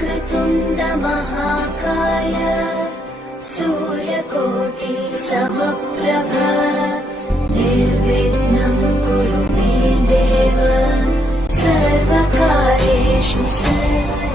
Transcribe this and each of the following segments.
वक्रतुण्ड महाकाय सूर्यकोटि समप्रभ निर्विघ्नं कुरु मे देव सर्वकार्येषु सर्वदा।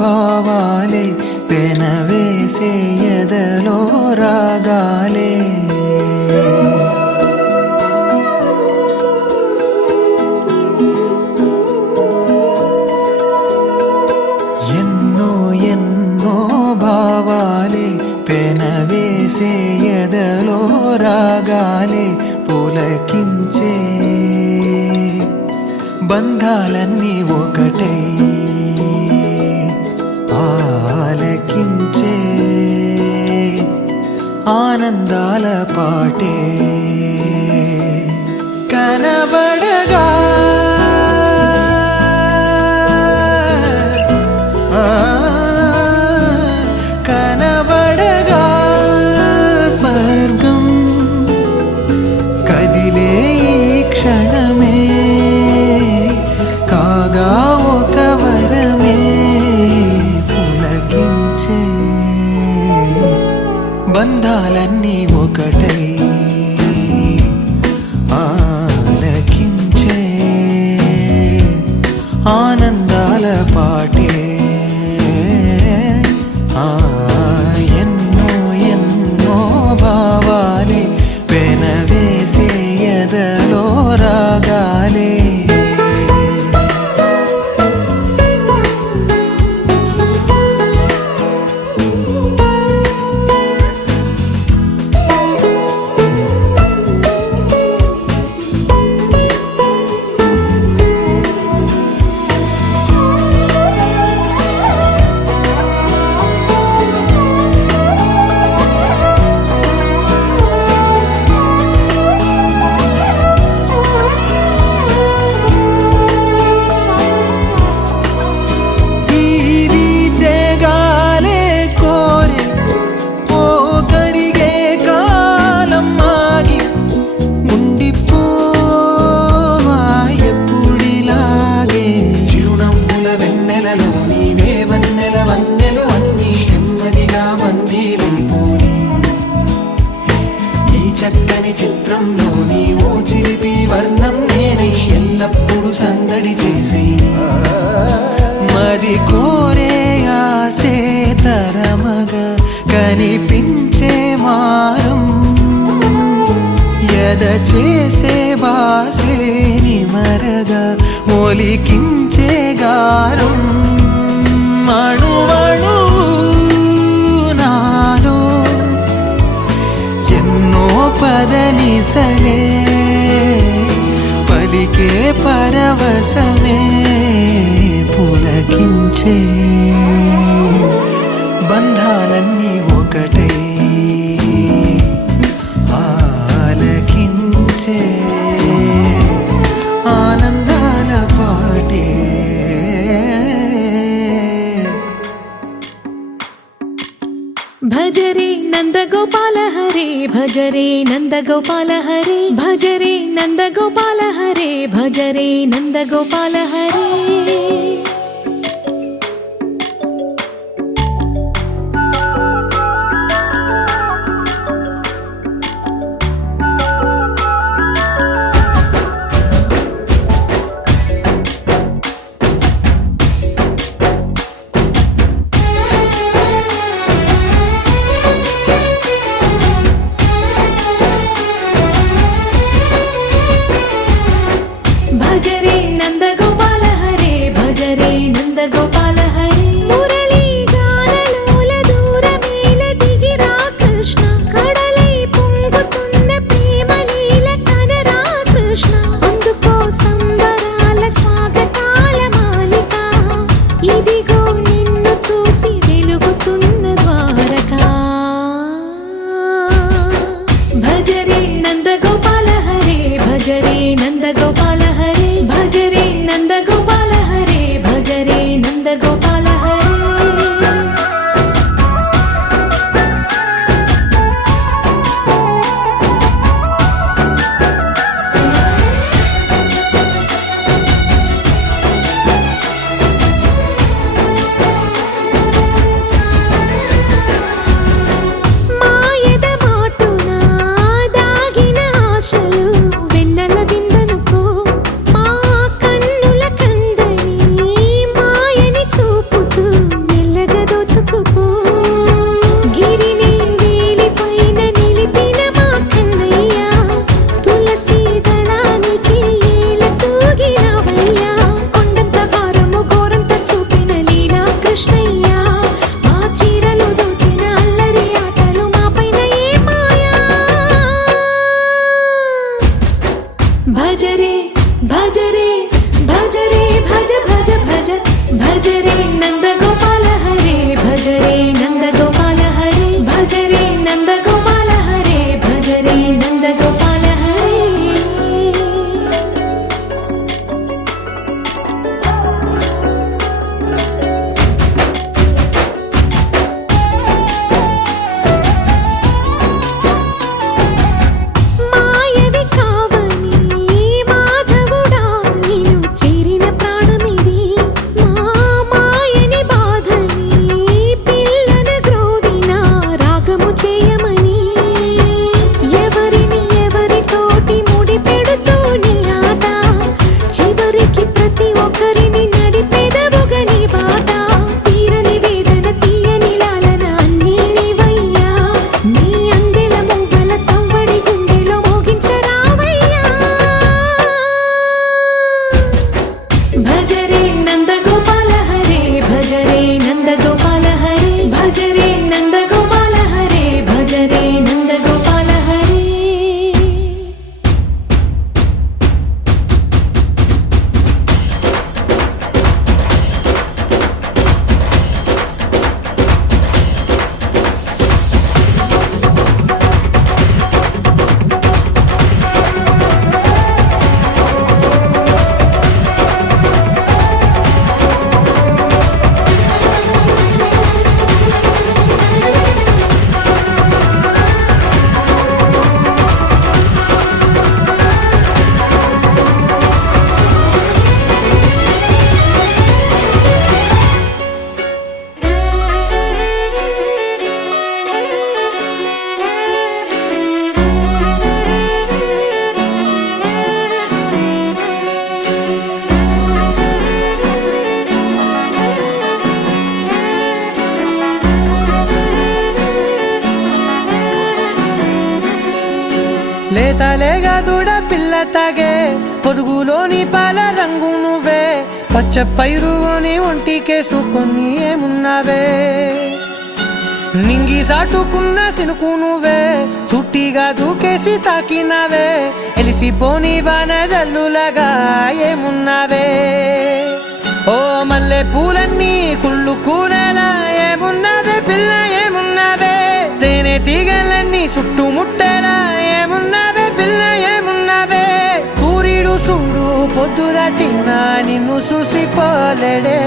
భావాలే పెనవేసే ఎదలో రాగాలే ఎన్నో ఎన్నో భావాలే పెనవేసే ఎదలో రాగాలే పులకించే బంధాలన్నీ ఒకటై ఆలకించే ఆనందాల పాటే కనబడగా కనబడగా స్వర్గం కదిలే ఈ క్షణమే కాగా ఒక వరమే బంధాలన్నీ ఒకటై ఆలకించే ఆనందాల పాటే ఎన్నో ఎన్నో భావాలే పెనవేసే ఎదలో రాగాలే చక్కని చిత్రంలో నీవు చిలిపి వర్ణం నేనై ఎల్లప్పుడూ సందడి చేసి మరి కోరే ఆసే తరమగా కనిపించే మారం ఎద చేసే బాసే నిమరగా ఒలికించే గారం అణువణు నాలో ఎన్నో పదనిసలే పలికే పరవశమే పులకించే బంధాలన్నీ ఒకటై ఆలకించే ఆనందాల పాటే भज रे नंद गोपाल हरे भज रे नंद गोपाल हरे भज रे नंद गोपाल हरे भज रे नंद गोपाल हरे भज रे नंद गोपाल हरे भज रे नंद गोपाल हरे मुरली गानलोल दूरमेल दिगिरा कृष्ण कड़लै పొంగుతున్న ప్రేమ లీల కనరా కృష్ణ అందుకో సంబరాల స్వాగతాల మాలిక ఇదిగో నిన్ను చూసి వెలుగుతున్న ద్వారకా భజ రే నంద గోపాల హరే భజ రే నంద గోపాల भज रे नंद गोपाल हरे भज रे नंद गोपाल हरे మాయద మాటునా దాగిన ఆశలు వెన్నెల దిందనుకో भज रे भज रे भज रे भज भज भज भज रे नंद गोपाल हरे भज रे नंद गोपाल हरे भज रे नंद गोपाल हरे भज रे नंद गोपाल हरे भज रे नंद गोपाल हरे भज रे नंद गोपाल हरे भज रे नंद गोपाल हरे भज रे नंद गोपाल हरे లేతలేగా దూడ పిల్ల తాగే పొదుగులోని పాల రంగు నువ్వే పచ్చ పైరుని ఒంటికేసుకొని ఏమున్నావే నింగి సాటుకున్న సినుకు నువ్వే చుట్టిగా దూకేసి తాకినావే ఎలిసిపోని వాన జల్లులగా ఏమున్నావే ఓ మల్లె పూలన్నీ కుళ్ళు కూరలా ఏమున్నావే పిల్ల ఏమున్నావే తేనె తీగలన్నీ చుట్టుముట్టేలా ఏమున్నావే పిల్ల ఏమున్నావే సూర్యుడు చూడు పొద్దురాటినా నిన్ను చూసిపోలేడే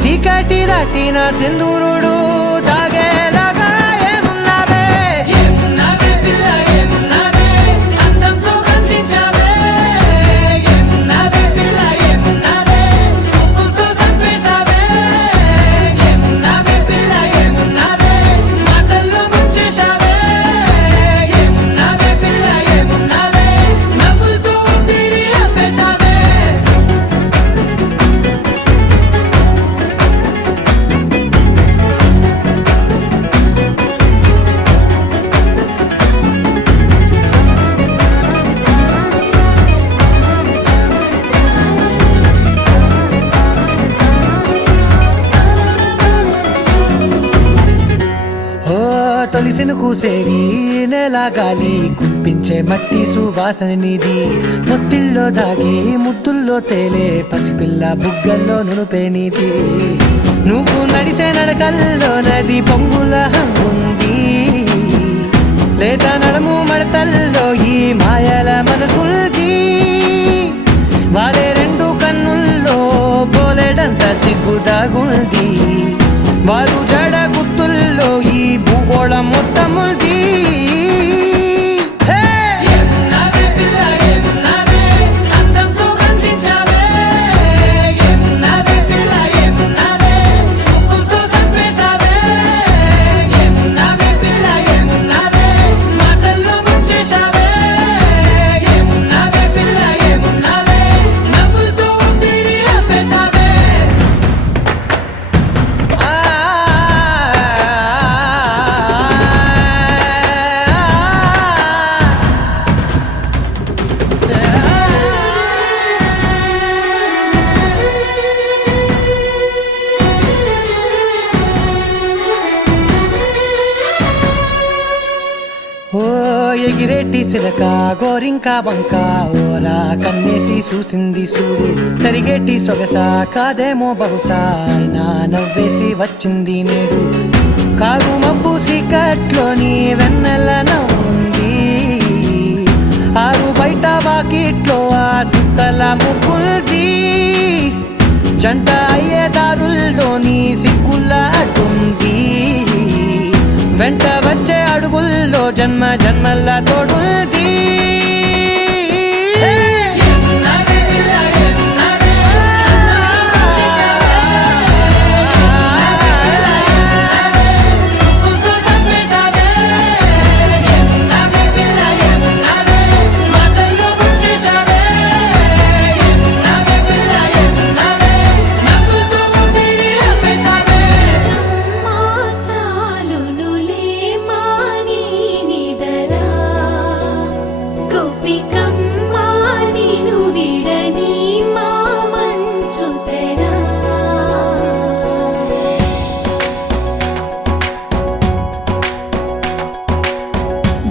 చీకటి దాటిన సింధూరుడు దాగేలాగా తొలిసిన కూసేరి నేల గాలి కుప్పించే మట్టి సువాసన నిధి ముత్తిల్లో దాగి ముత్తుల్లో తేలే పసిపిల్ల బుగ్గల్లో నునుపే నీతి నువ్వు నడిసే నడకల్లో నది పొంగుల హంగుంది లేదా నడుము మడతల్లో ఈ మాయల మనసుల్ది వారే రెండు కన్నుల్లో పోలేడంత సిగ్గుదాగుంది వారు జడ గుత్తుల్లో ఈ భూగోళం మొత్తముల్ది ఓ ఎగిరేటి సిలక గోరింక వంక ఓరా కన్నేసి చూసింది చూడు తరిగేటి సొగస కాదేమో బహుశా అయినా నవ్వేసి వచ్చింది నేడు కారు మబ్బు సీకట్లోని వెన్నెల నవ్వుంది ఆరు బయట వాకిట్లో ఆ సుక్కల ముగ్గుల్ది జంట అయ్యే దారుల్లోని సిగ్గుల అడ్డుంది వెంట వచ్చే అడుగుల్లో జన్మ జన్మల్ల తోడుల్ది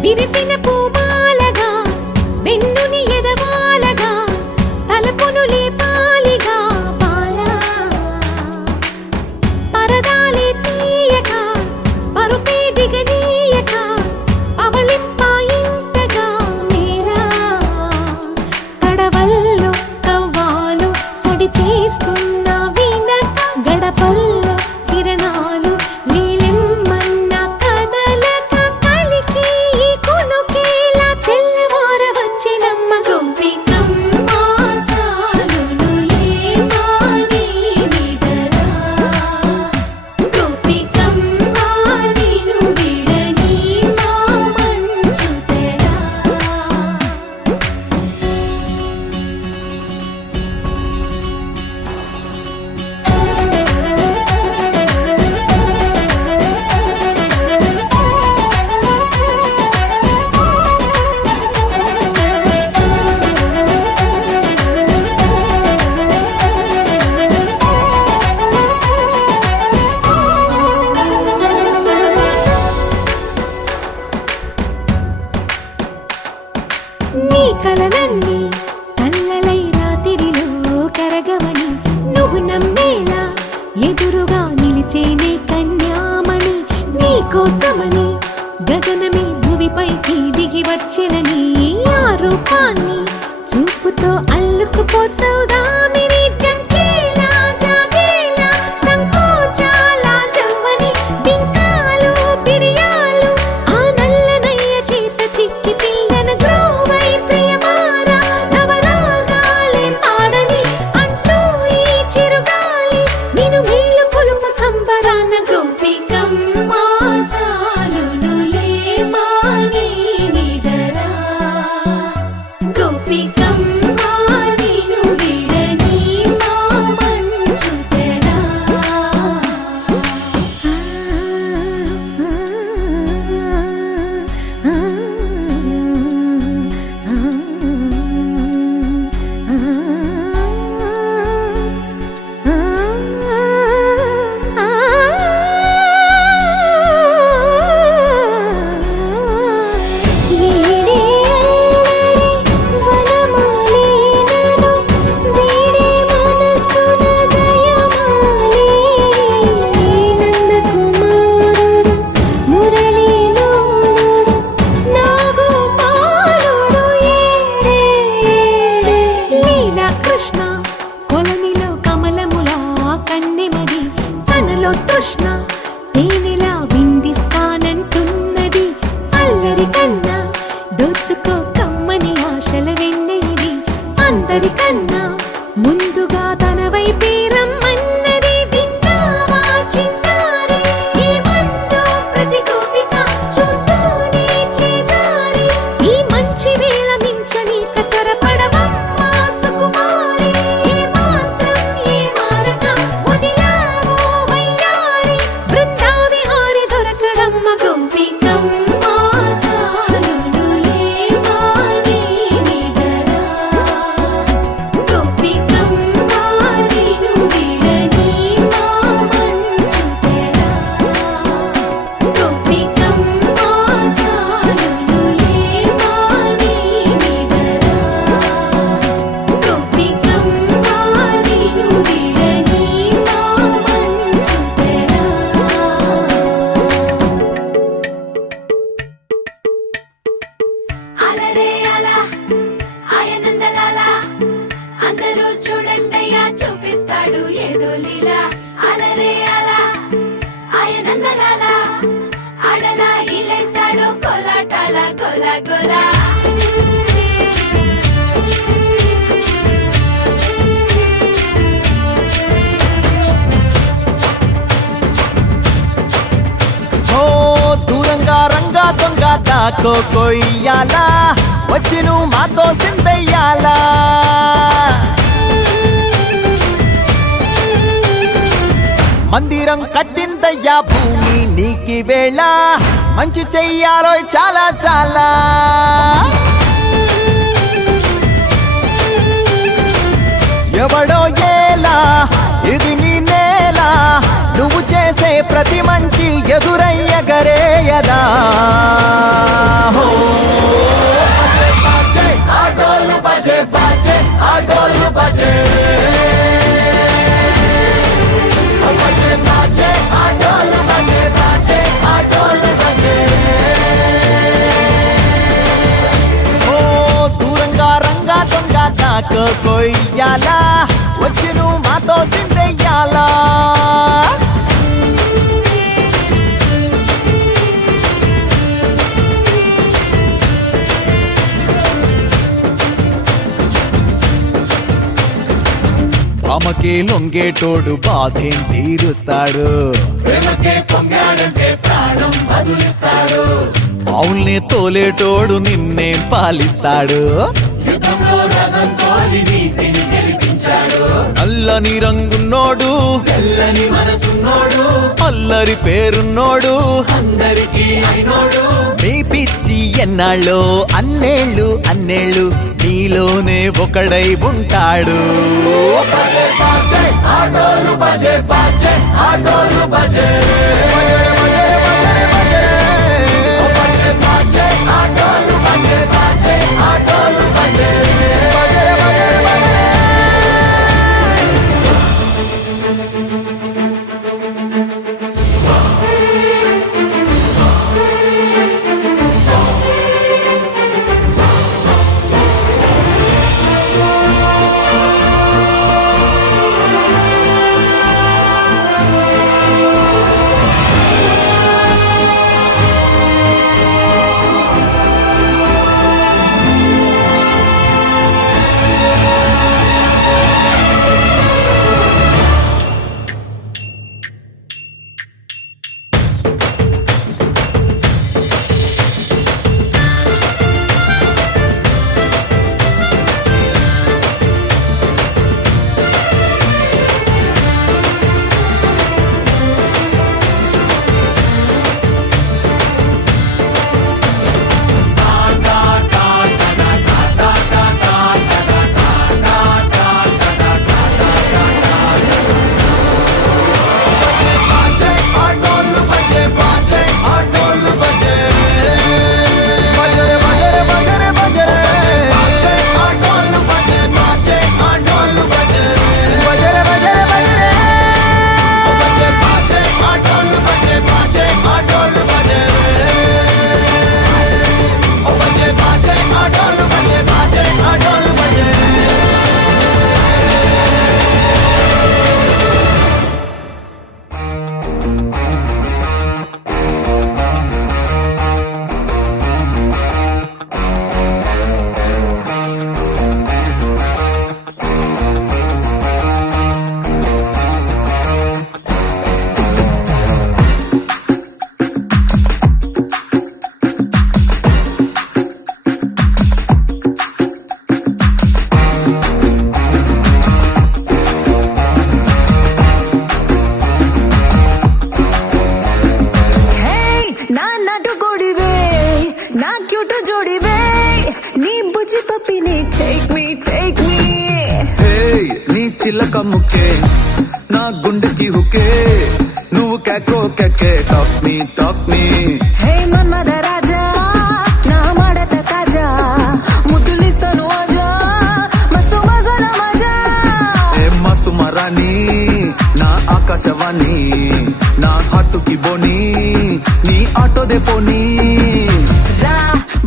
విరిసిన పూమాలగా వెన్నుని ఎదవాలగా తలపును లేపాలిగా పాలా పరదాలే తీయక పరుపే దిగనీయక అవలింపాయింతగా మేరా కడవల్లో కవ్వాలు సడి చేస్తున్న వీణక గడపల్లో కిరణాలు నీలిమ్మన్న కదలక కలికి కొనుకేలా తెల్లవార వచ్చినమ్మ గోపికమ్మ చాలునులే మాని నిదరా గోపికమ్మ నిను విడని మా మంచు తెరా నీ కలలన్నీ కల్లలై రాత్రిలో కరగవని నువ్వు నమ్మేలా ఎదురుగా నిలిచేనే కన్యామణి నీ కోసమని గగనమే భువిపైకి దిగి వచ్చినని ఆ రూపాన్ని చూపుతో అల్లుకుపోసౌదామిని జంకేలా జాగేలా సంకోచాల జవ్వని బింకాలు బిరియాలు ఆ నల్లనయ్య చేత చిక్కి పిల్లన గ్రోవై ప్రియమారా నవరాగాలే పాడని అంటూ ఈ చిరుగాలి నిను మేలు కొలుపు సంబరాన గోపికమ్మ చాలునులే మాని నిదరా గోపికమ్మ నిను విడని తేనెలా విందిస్తానంటున్నది అల్లరి కన్నా దోచుకో కమ్మని ఆశల వెన్నెయిది అందరికన్నా ముందుగా తన వైపే రమ్మన్నది విన్నావా చిన్నారి ఏమందో ప్రతి గోపిక చూస్తూనే చేజారి ఈ మంచి వేళ మించని కతరపడవమ్మా సుకుమారి ఏ మాత్రం ఏ మారక వదిలావో వయ్యారి బృందావిహారి దొరకడమ్మ గోపికమ్మ చాలునులే మాని నిదరా గోపికమ్మ నిను విడని మా మంచు తెరా గోపికమ్మ చాలునులే మాని నిదరా గోపికమ్మ నిను విడని మా మంచు తెరా అలరే అలా ఆయనందలాలా అందరూ చూడండయ్యా చూపిస్తాడు ఏదో లీలా అలరే అలా ఆయనందలాలా ఆడలా ఇలేసాడు కోలాటాల గోలా గోలా ఓ దూరంగా రంగా దొంగ దాకో కొయ్యాలా వచ్చి నువ్వు మాతో సిందయ్యాలా మందిరం కట్టిందయ్యా భూమి నీకి వేళ మంచి చెయ్యాలో చాలా చాలా ఎవడో ఏలా ఇది నీ నేల నువ్వు చేసే ప్రతి మంచి ఎదురయ్యగరేయదా హో బజే ఆటోలు బజే బజే ఆటోలు బజే బజే బజే ఆటోలు బజే బజే ఆటోలు బజే ఓ దూరంగా రంగా దొంగ దాకో కొయ్యాలా వచ్చి నువ్వు మాతో సిందెయ్యాలా ఆమెకే లొంగేటోడు బాధేం తీరుస్తాడు ప్రేమకే పొంగాడంటే ప్రాణం బదులిస్తాడు అవుల్ని తోలేటోడు నిన్నేం పాలిస్తాడు యుద్ధంలో రథం తోలి నీతిని గెలిపించాడు నల్లని రంగున్నోడు తెల్లని మనసున్నోడు అల్లరి పేరున్నోడు అందరికీ అయినోడు మీ పిచ్చి ఎన్నాళ్ళో అన్నేళ్ళు అన్నేళ్ళు నీలోనే ఒకడై ఉంటాడు బజే బజే ఆటోలు బజే బజే ఆటోలు బజే బజే బజే ఆటోలు బజే బజే ఆటోలు బజే చిలక ముక్కే నా గుండెకి హుకే నువ్వు కేకో కేకే టాక్ మీ హే మన్మద రాజా నా మడత తాజా ముద్దులిస్తాను ఆజా మస్తు మజాల మజా ఏ మసుమరాని నా ఆకాశవాణి నా హాటుకి బోని నీ ఆటో దే పోనీ రా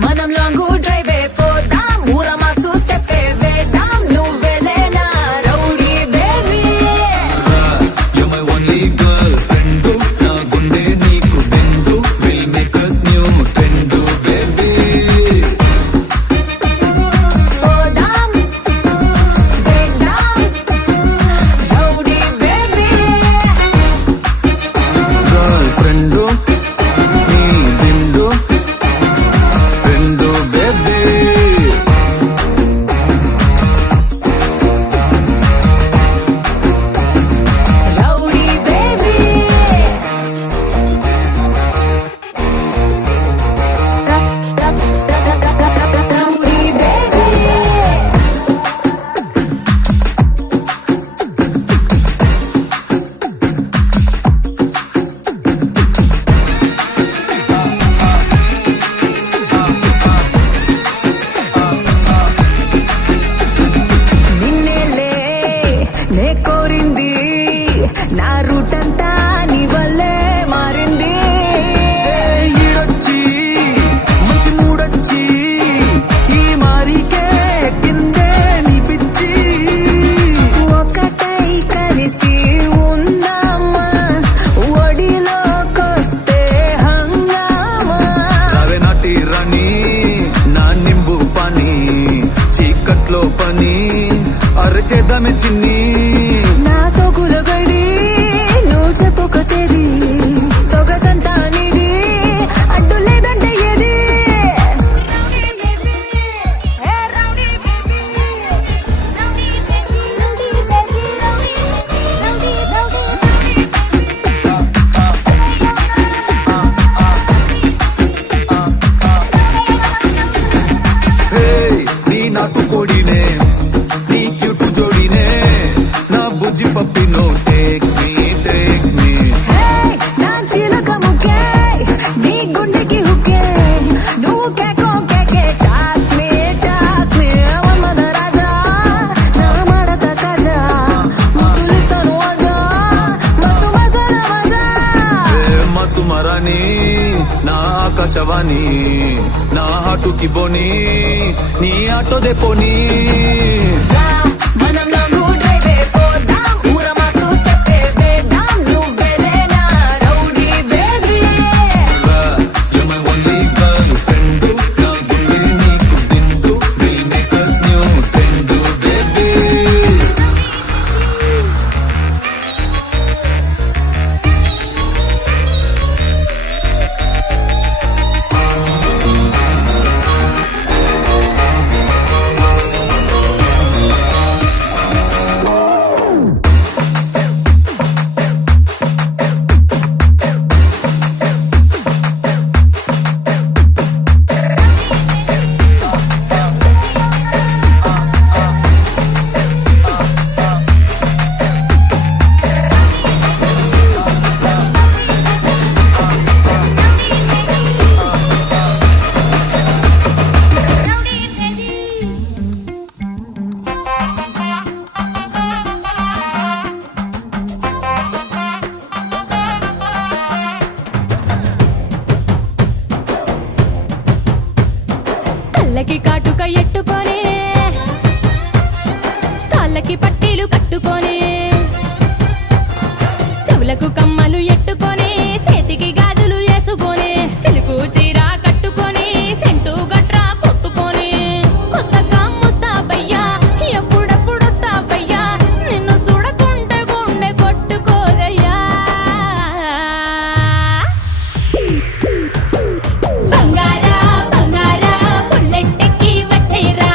మనం లాంగ్ డ్రైవ్ పోదాం ఊర మాసు స్టెప్ వేద్దాం నువ్వెలేనా rowdy baby You're my only girlfriend. నా గుండె నీకు బెండు will make us new trend, baby. పోదాం వేద్దాం రౌడీ బేబీ Girlfriend, నీ బెండు trend, baby. Rowdy baby rowdy baby నిన్నేలే నే కోరింది నా రూట్ అంతా నీ వల్లే మారింది ఈడొచ్చి మంచి మూడొచ్చి ఈ మారికే కిందే నీ పిచ్చి ఒకటై కలిసి ఉందామా ఒడిలోకొస్తే హంగామా రావే నాటి రాణి నా నింబు పని చీకట్లో పని అరచేద్దామే చిన్ని నా సొగుల గడి నువ్వు చెప్పుకొచ్చేది సొగసంతా నీది అడ్డు లేదంటే ఏది హే నీ నాటు కోడినే నీ క్యూటు జోడినే నా బుజ్జి పప్పినో టేక్ మీ హే, నా చిలక ముక్కే నీ గుండెకి హుక్కే నువ్వు కేకో కేకే టాక్ మీ మన్మద రాజా నా మడత కాజా ముద్దులిస్తాను ఆజా మస్తు మజాల మజా ఏ మసుమరాని నా ఆకాశవాణి నా హాటుకి బోని నీ ఆటో దే పోనీ రా మనం లాంగ్ డ్రైవ్ పోదాం ఊర మాసు స్టెప్ వేద్దాం నువ్వెలేనా rowdy baby You're my only girlfriend. నా గుండె నీకు దిండు will make us new trend, baby. కళ్ళకి కాటుక ఎట్టుకొని కాళ్ళకి పట్టీలు కట్టుకొని చెవులకు కమ్మలు ఎట్టుకొని చేతికి గాజులు వేసుకొని సిలుకు చీర కట్టుకొని సెంటు గట్రా కొట్టుకొని కొత్తగా ముస్తాబయ్యా ఎప్పుడెప్పుడు వస్తావయ్యా నిన్ను చూడకుంటే గుండె కొట్టుకోదయ్యా బంగారా బంగారా బుల్లెట్టెక్కి వచ్చేరా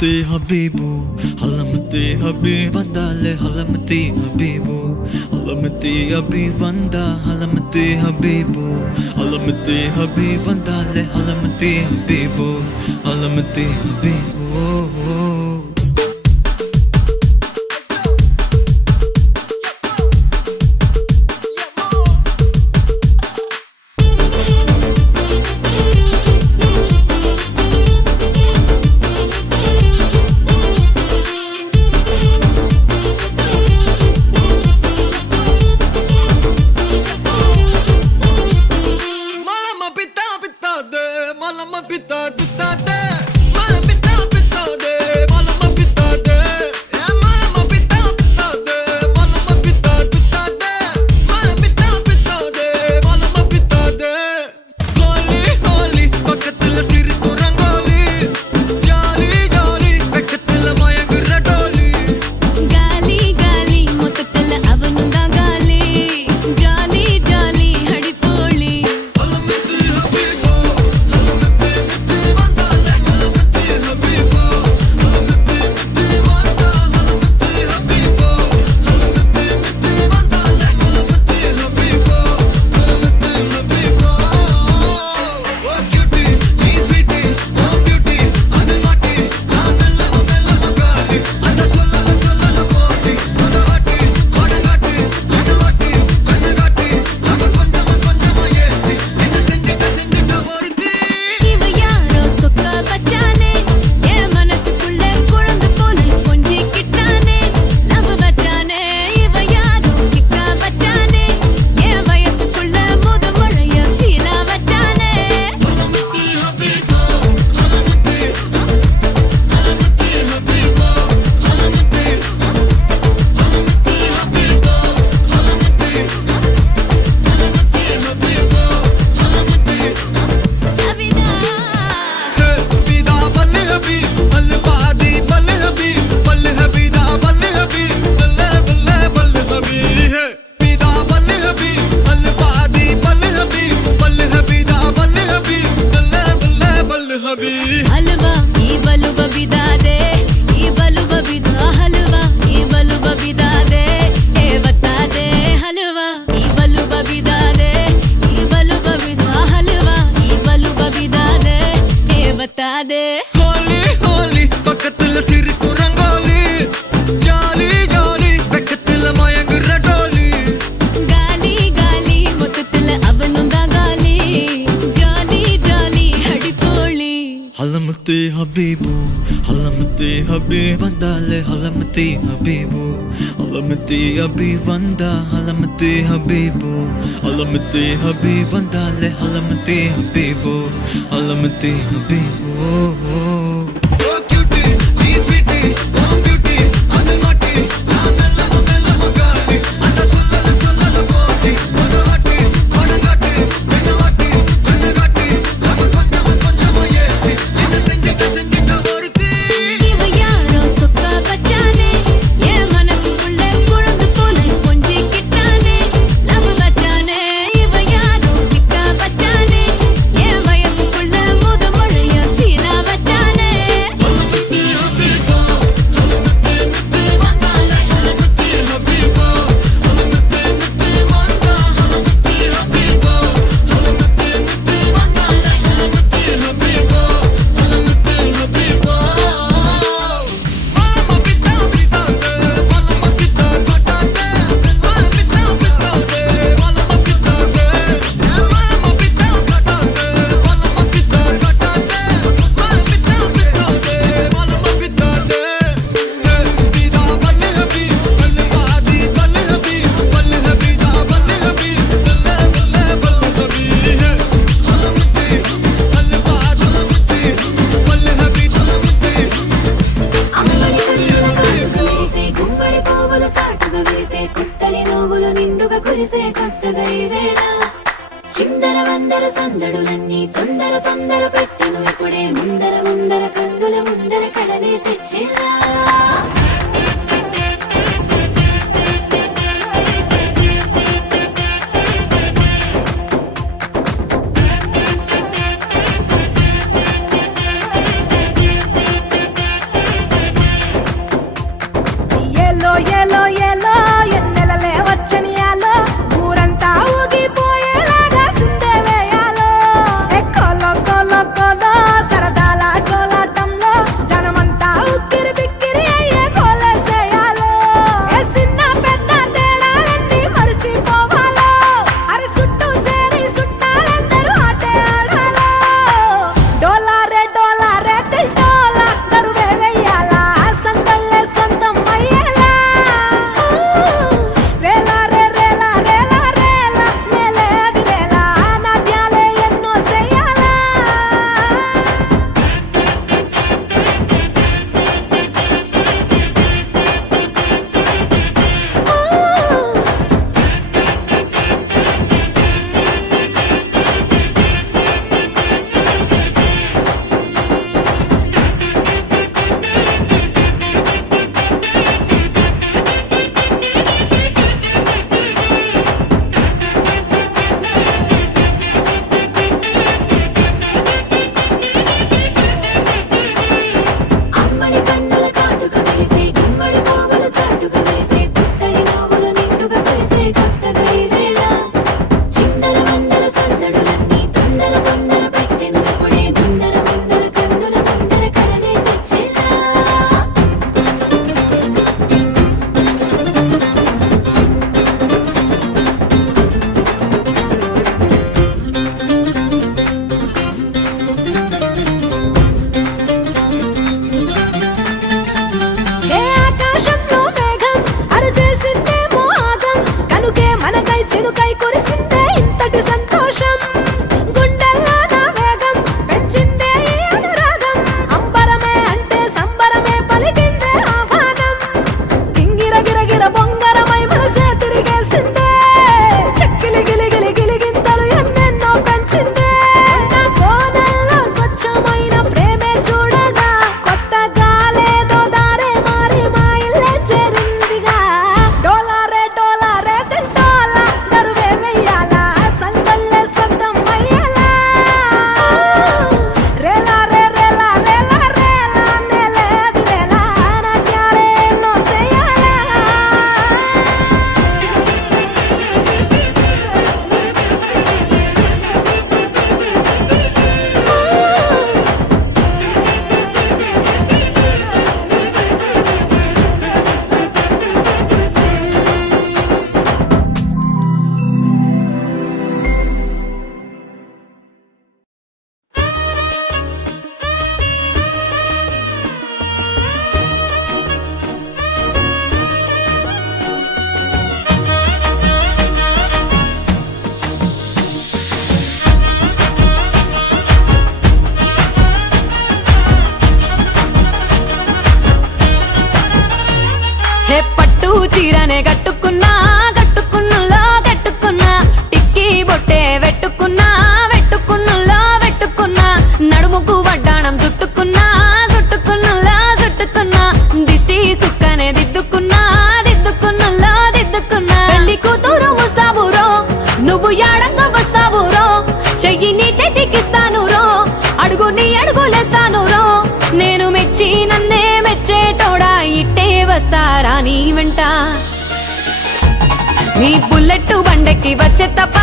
halamati habibu, halamati habib vandale, halamati habibu, halamati habib vanda, halamati habibu, halamati habib vandale, halamati habibu, halamati habibu. हलवा ई बलु बबिदा दे, ई बलु बबिदा हलवा, ई बलु बबिदा दे, ए बता दे हलवा, ई बलु बबिदा दे, ई बलु बबिदा हलवा, ई बलु बबिदा दे, ए बता दे. होली होली பக்கத்துல சிரிக்கும் ரங்கோலி, ஜாலி ஜாலி வெக்கத்துல மயங்குற டோலி. गाली गाली मुततल அவனுந்தா गाली, जाली जाली हडिकोली. halamati habibu, halamati habib vandale, halamati habibu, halamati habib vanda, halamati habibu, halamati habib vandale, halamati habibu, halamati habibu. இவ யாரோ சொக்கா பச்சானே, என் மனசுக்குள்ள குழந்தை போல கொஞ்சிக்கிட்டானே, லவ் பச்சானே. இவ யாரோ கிக்கா பச்சானே, என் வயசுக்குள்ள முத மழைய ஃபீலா வச்சானே. అమ్మని కన్నుల కాటుక వేసే, గుమ్మడి పువ్వుల చాటుక వేసే, పుత్తడి నవ్వులు నిండుగా కురిసే కొత్తగా ఈ వేళ. చిందర వందర సందడులన్నీ తొందర తొందర పెట్టను ఇప్పుడే, ముందర ముందర కన్నుల ముందర కడలే తెచ్చేలా. చినుకై కురిసిందే ఇంతటి సంతోషం గుండెల్లో నా వేగం పెంచిందే ఈ అనురాగం అంబరమే అంటే సంబరమే పలికిందే ఆహ్వానం గింగిర గిరగిర బొంగరమై మనసే తిరిగేసిందే చెక్కిలి గిలిగిలి గిలిగింతలు ఎన్నెన్నో పెంచిందే నా కోనల్లో స్వచ్ఛమైన ప్రేమే చూడగా కొత్త గాలేదో దారే మారి మా ఇల్లే చేరిందిగా డోలారే డోలారే దిల్ డోలా దరువే వెయ్యాలా సంగళ్ళే సొంతం అయ్యేలా రేలా రే రేలా రేలా రేలా నెలేదిరేలా నాట్యాలే ఎన్నో చెయ్యాలా హే పట్టు చీరనే కట్టుకున్నా కట్టుకున్నులో కట్టుకున్నా టిక్కీ బొట్టే వెట్టుకున్నా వెట్టుకున్నులో వెట్టుకున్నా నడుముకు వడ్డాణం చుట్టుకున్నా చుట్టుకున్నులో చుట్టుకున్నా దిష్టి సుక్కనే దిద్దుకున్నా దిద్దుకున్నులో దిద్దుకున్నా పెళ్లి కూతురు వస్తావురో నువ్వు యాడంగా వస్తావురో చెయ్యి నీ చేతికిస్తాను రో అడుగు నీ అడుగులేస్తాను రో నేను మెచ్చి నన్నే మెచ్చేటోడా ఇట్టే వస్తారా నీ వెంట నీ బుల్లెట్ బండెక్కి వచ్చే తప్ప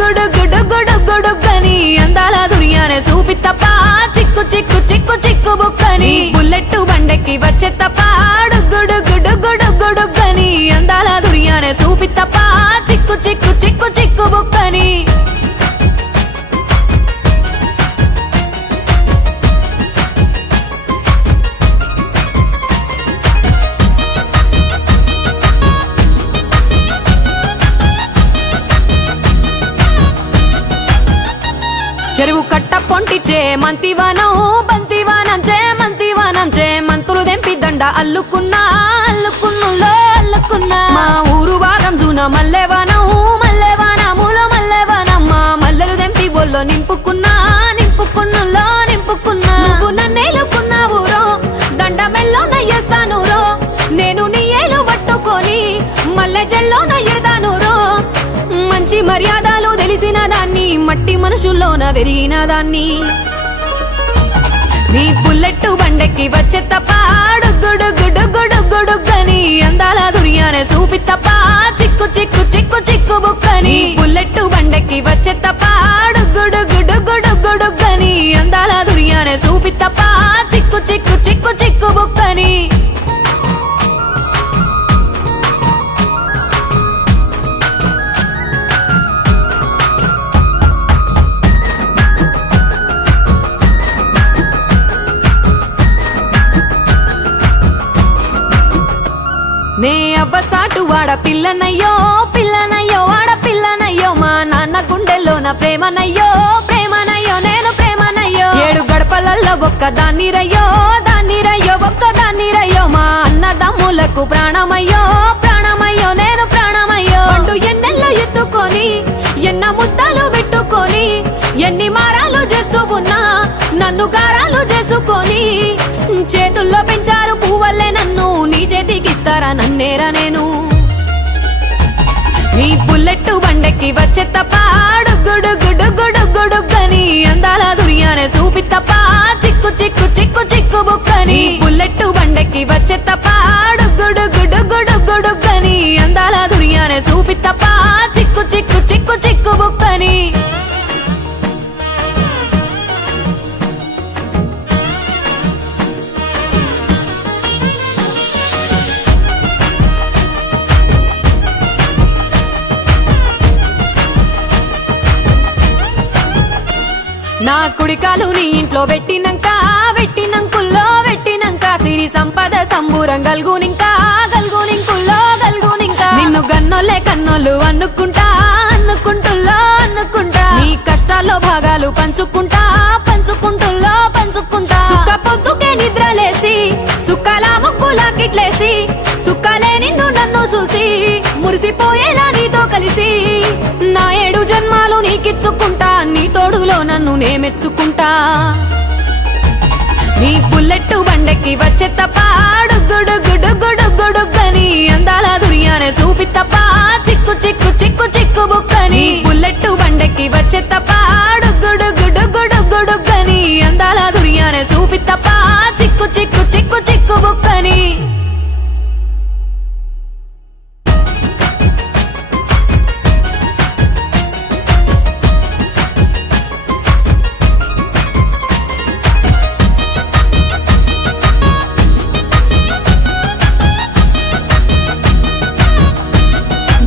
గుడుగుడుగుడుగుడుగుడుగని అందాల దునియానే చూపి తప్ప చిక్కు చిక్కు చిక్కు చిక్కు బుక్కని బుల్లెట్ బండెక్కి వచ్చే తప్ప గుడుగుడుగుడుగుడుగని అందాల దునియానే చూపి తప్ప చిక్కు చిక్కు చిక్కు చిక్కు బుక్కని చెరువు కట్ట పొంటిచే మంతివానం బంతివానం చే మంతివానం చే మంతులు దెంపి దండ అల్లుకున్నా అల్లుకున్నులో అల్లుకున్నా మా ఊరు భాగం జూన మల్లెవానం మల్లెవానములో మల్లెవానం మా మల్లెలు దెంపి బొల్లో నింపుకున్నా నింపుకున్నులో నింపుకున్నా నువ్వు నన్నేలుకున్నావు రో దండ మెల్లో నయ్యేస్తాను రో నేను నీ ఏలు పట్టుకొని మల్లె జల్లో నయ్యేదాను రో మంచి మర్యాదలు తెలిసిన దాన్ని మట్టి మనుషుల్లోన పెరిగిన దాన్ని నీ బుల్లెట్ బండెక్కి వచ్చే తప్ప గుడుగుడుగుడుగుడుగని అందాల దునియానే చూపి తప్ప చిక్కు చిక్కు చిక్కు చిక్కు బుక్కని బుల్లెట్ బండెక్కి వచ్చే తప్ప గుడుగుడుగుడుగుడుగని అందాల దునియానే చూపి తప్ప చిక్కు చిక్కు చిక్కు చిక్కు బుక్కని నే అవ్వసాటు వాడ పిల్లనయ్యో పిల్లనయ్యో వాడ పిల్లనయ్యో మా నాన్న గుండెల్లోన ప్రేమనయ్యో ప్రేమనయ్యో నేను ప్రేమనయ్యో 7 గడపలల్లో ఒక్క దాన్ని రయ్యో ఒక్క దాన్ని రయ్యో మా అన్నదమ్ములకు ప్రాణమయ్యో ప్రాణమయ్యో నేను ప్రాణమయ్యో అంటూ ఎన్నెల్లో ఎత్తుకొని ఎన్న ముద్దలు పెట్టుకొని ఎన్ని మారాలు చేస్తూ ఉన్నా నన్ను గారాలు చేసుకొని చేతుల్లో పెంచారు పువ్వల్లే నన్ను నీ చేతికిస్తారా నన్నేరా నేను నీ బుల్లెట్ బండెక్కి వచ్చే తప్ప గుడుగుడుగుడుగుడుగని అందాల దునియానే చూపి తప్ప చిక్కు చిక్కు చిక్కు చిక్కు బుక్కని బుల్లెట్ బండెక్కి వచ్చే తప్ప గుడుగుడుగుడుగుడుగని అందాల దునియానే చూపి తప్ప చిక్కు చిక్కు చిక్కు చిక్కు బుక్కని నా కుడికాలు నీ ఇంట్లో పెట్టినంకుల్లో సిరి సంపద సంబూరం గల్గునింకా నిన్ను నిన్ను గన్నోలే కన్నోలు అనుకుంటా అనుకుంటుల్లో అనుకుంటా నీ కష్టాల్లో భాగాలు పంచుకుంటా పంచుకుంటుల్లో పంచుకుంటా సుక్క పొద్దుకే నిద్రలేసి సుక్కల ముక్కులా కిట్లేసి సుక్కలే నిన్ను నన్ను చూసి మురిసిపోయేలా నీతో కలిసి నా 7 జన్మాలు నీకిచ్చుకుంటా నీ తోడులో నన్ను నేమెచ్చుకుంటా నీ బుల్లెట్టు బండెక్కి వచ్చే తప్ప గుడుగుడుగుడుగుడుగుడుగని అందాల దుర్యానే చూపి తప్ప చిక్కు చిక్కు చిక్కు చిక్కు బుక్కని బుల్లెట్టు బండెక్కి వచ్చే తప్ప గుడుగుడుగుడుగుడుగని అందాల దుర్యానే చూపి తప్ప చిక్కు చిక్కు చిక్కు చిక్కు బుక్కని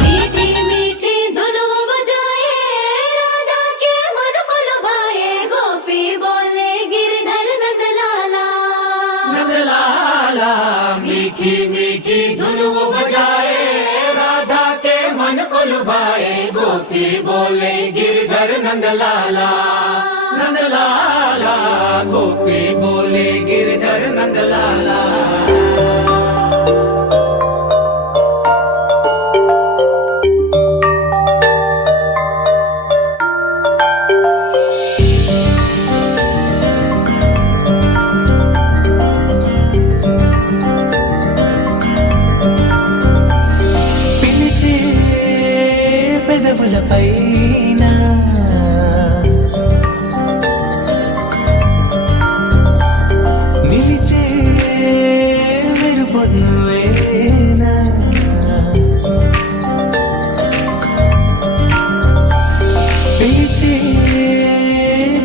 मीठी मीठी धुनुओं बजाए राधा के मन को लुभाए गोपी बोले गिरधर नंदलाला नंदलाला मीठी मीठी धुनुओं बजाए राधा के मन को लुभाए गोपी बोले गिरधर नंदलाला नंदलाला गोपी बोले गिरधर नंदलाला పిలిచే పెదవుల పైన నిలిచే మెరుపొన్నువేనా పిలిచే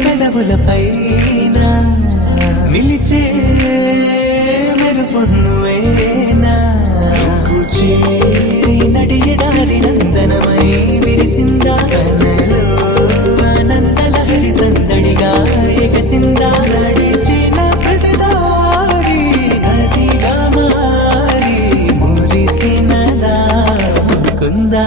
పెదవుల పైన నిలిచే మెరుపొన్నువేనా నువ్వు చేరి నడియడారి నందనమై విరిసిందా కనలో ఆనందలహరి సందడిగా ఎగసిందా నడిచిన ప్రతిదారి నదిగా మారి మురిసినదా కుందా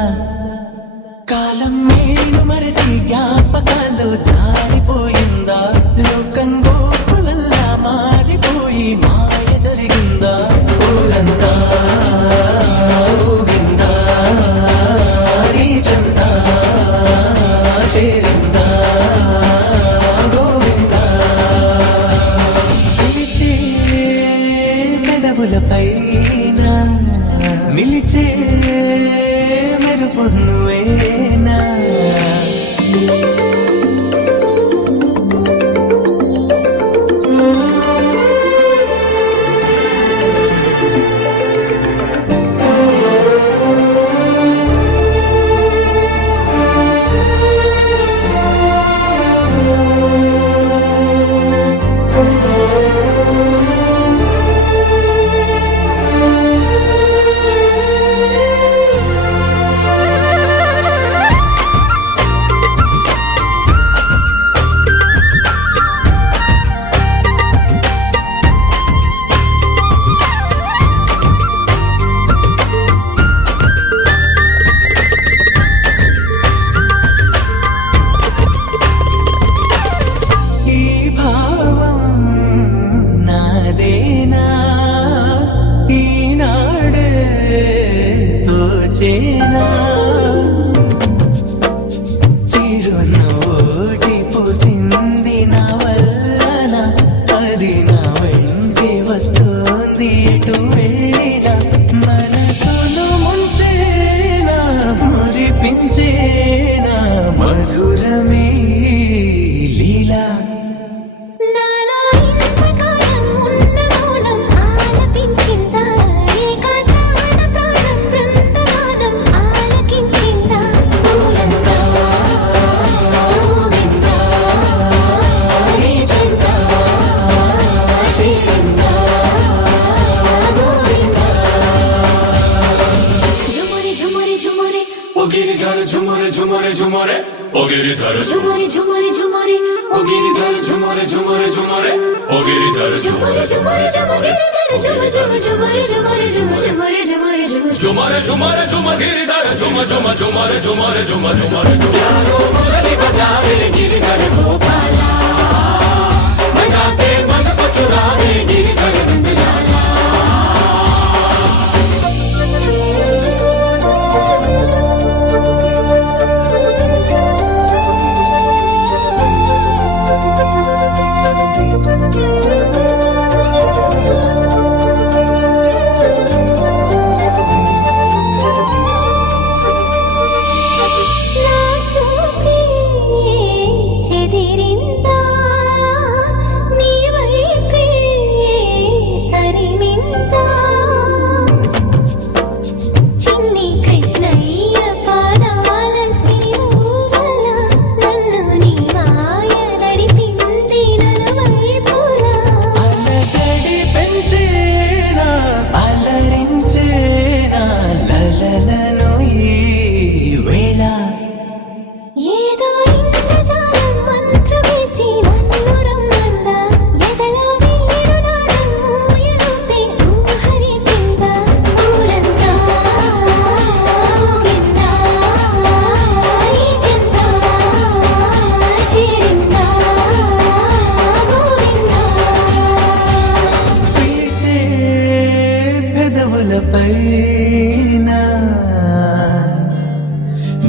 కాలం నేను మరచి జ్ఞాపకాలు జారిపోయిందా లోకం గోపులల్లా మారిపోయి మాయ జరిగిందా ఊరంతా ఊగిందా నీ చందా చేరిందా గోవిందా పిలిచే పెదవుల పైన నిలిచే మెరుపొన్నువేనా ఈ భావం నాదేనా ఈనాడే తోచేనా చిరునోటి పూసింది నా వల్లన అది నా వెంటే వస్తుంది ఎటు వెళ్ళినా మనసును ముంచేనా మురిపించేనా మధురమే లీలా నాలో ఇంతకాలం ఉన్న మౌనం ఆలపించిందా ఏకాంతాన ప్రాణం బృందగానం ఆలకించిందా ఊరంతా ఊగిందా నీ చెంతా చేరిందా గోవిందా ఝుమురి ఝుమురి ఝుమురి ओ गिरिधर झुमरे झुमरे झुमरे ओ गिरिधर ఝుమురి ఝుమురి ఝుమురి ओ गिरिधर झुमरे झुमरे झुमरे ओ गिरिधर ఝుమురి ఝుమురి ఝుమురి ఝుమురి ఝుమురి ఝుమురి ఝుమురి ఝుమురి ఝుమురి ఝుమురి झुमर झुमर झुमर गिरिधर झुम झुम झुमर झुमर झुमर झुमर यारो मुरली बजावे गिरधर गोपाला बजाते मन को चुरावे गिरधर नंदलाला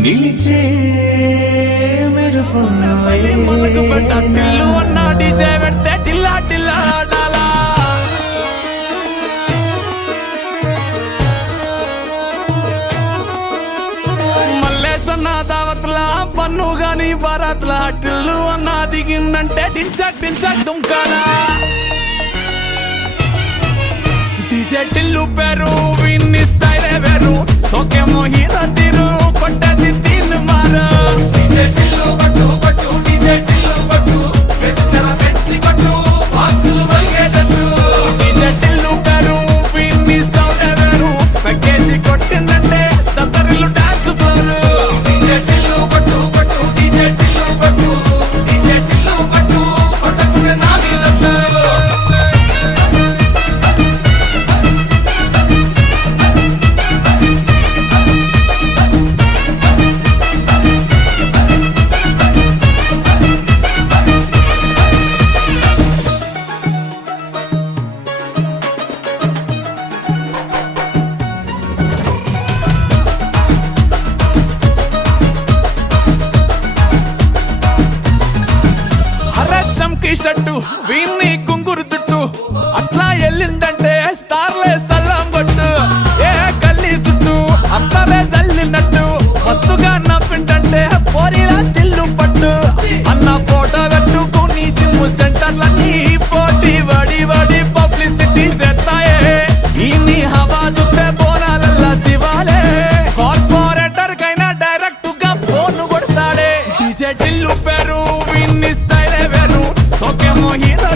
నిలిచే మెరుపును అన్నా డీజే పెడితే టిల్లా టిల్లా ఆడాలా మల్లేసన్న దావత్లా పన్ను గాని బారాత్లా టిల్లు అన్నా దిగిందంటే డించక్ డించక్ దుంకాలా డీజే టిల్లు పేరు విన్ని స్టైలే వేరు సోకేమో హీరో తీరు కొట్టది తీన్ మారు డీజే టిల్లు కొట్టు కొట్టు డీజే టిల్లు కొట్టు వెచ్చర పెంచి కొట్టు బాక్సులు మల్గేటట్టు డీజే టిల్లు పేరు విన్ని సౌండ్ వేరు పెక్కేసి కొట్టిందంటే దత్తరిల్లు డాన్స్ ఫ్లోర్ డీజే టిల్లు కొట్టు కొట్టు డీజే టిల్లు కొట్టు డీజే టిల్లు కొట్టు కొట్టకుంటే నా మీద షట్టు వీన్ని కుంగురు చుట్టూ అట్లా ఎల్లిందంటే స్టార్లే సల్లం కొట్టు ఏ గల్లీ చుట్టూ అట్లనే జల్లినట్టు మస్తుగా నవ్విందంటే పోరిలా తిల్లు పట్టు అన్న ఫోటో పెట్టుకుని జిమ్ సెంటర్లన్నీ పోటీ వడి వడి పబ్లిసిటీ చేస్తాయే ఈ హవా చూస్తే బోనాలల్లా శివాలే కార్పొరేటర్ కైనా డైరెక్ట్ గా ఫోన్ కొడతాడే డీజే టిల్లు పేరు విన్ని స్టైలే వేరు సోకేమో హీరో